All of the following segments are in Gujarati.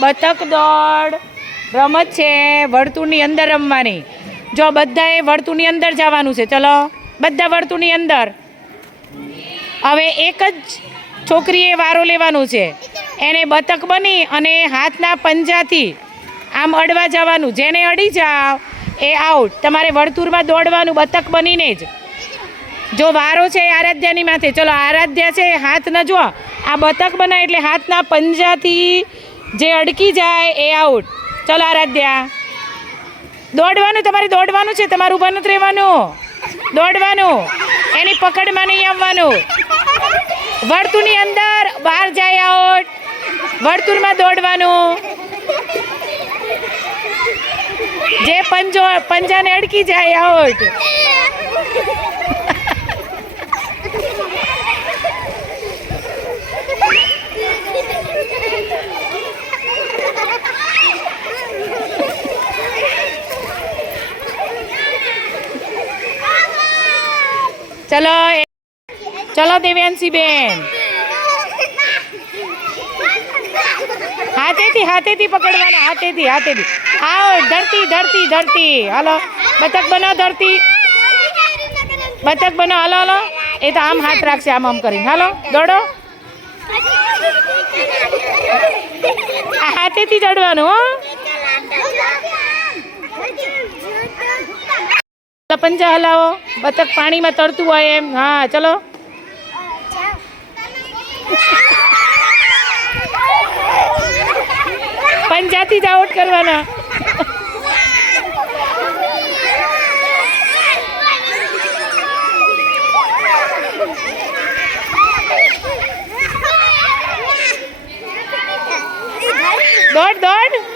બતક દોડ રમત છે વર્તુળની અંદર રમવાની. જો બધાએ વર્તુળની અંદર જવાનું છે, ચલો, બધા વર્તુળની અંદર. હવે એક જ છોકરીએ વારો લેવાનું છે. એને બતક બની અને હાથના પંજાથી આમ અડવા જવાનું. જેને અડી જાવ, એ આઉટ તમારે વર્તુળમાં દોડવાનું, બતક બનીને જ. જો વારો છે આરાધ્યાની માથે. ચલો, આરાધ્યા છે, હાથ ન જો આ બતક બનાય એટલે હાથના પંજાથી જે અડકી જાય એ આઉટ ચલો આરાધ્યા. દોડવાનું, તમારે દોડવાનું છે? તમારું ઊભા નથી રહેવાનું? દોડવાનું. એની પકડમાં નહીં આવવાનું. વર્તુળની અંદર બહાર જાય આઉટ વર્તુળમાં દોડવાનું. જે પંજો, પંજાને અડકી જાય આઉટ ચલો ચલો દેવ્યાંશી બેન હાથેથી હાથેથી પકડવાના, હાથેથી હાથેથી. આવો, ધરતી ધરતી ધરતી. હાલો, બતક બનાવો ધરતી. બતક બનો, હલો હલો. એ તો આમ હાથ રાખશે, આમ આમ કરીને. હાલો, દોડો. હાથેથી ચડવાનું, હો. પંજા હલાવો. બતક પાણીમાં તરતું હોય એમ. હા, ચલો. પંજાથી જ આઉટ કરવાના. દોડ દોડ.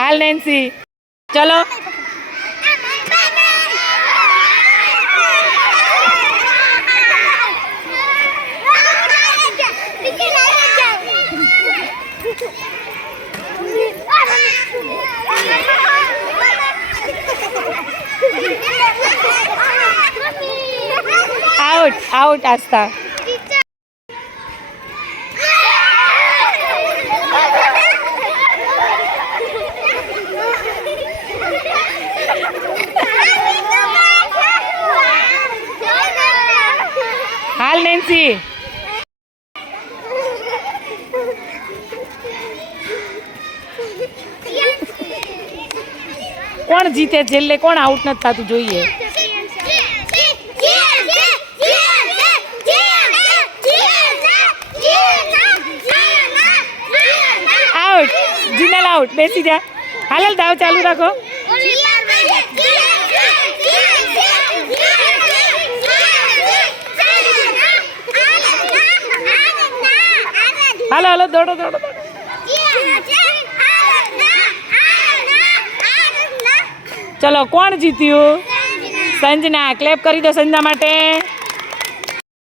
હાલ નેન્સી ચલો. આઉટ આઉટ આસ્તા હાલ નેન્સી કોણ જીતે? છેલ્લે કોણ આઉટ નથી થતું જોઈએ? આઉટ જીનલ આઉટ બેસી જા. હાલ, દાવ ચાલુ રાખો. હાલો હાલો દોડો દોડો. ચલો કોણ જીત્યું સંજના ક્લેપ કરી દો સંજના માટે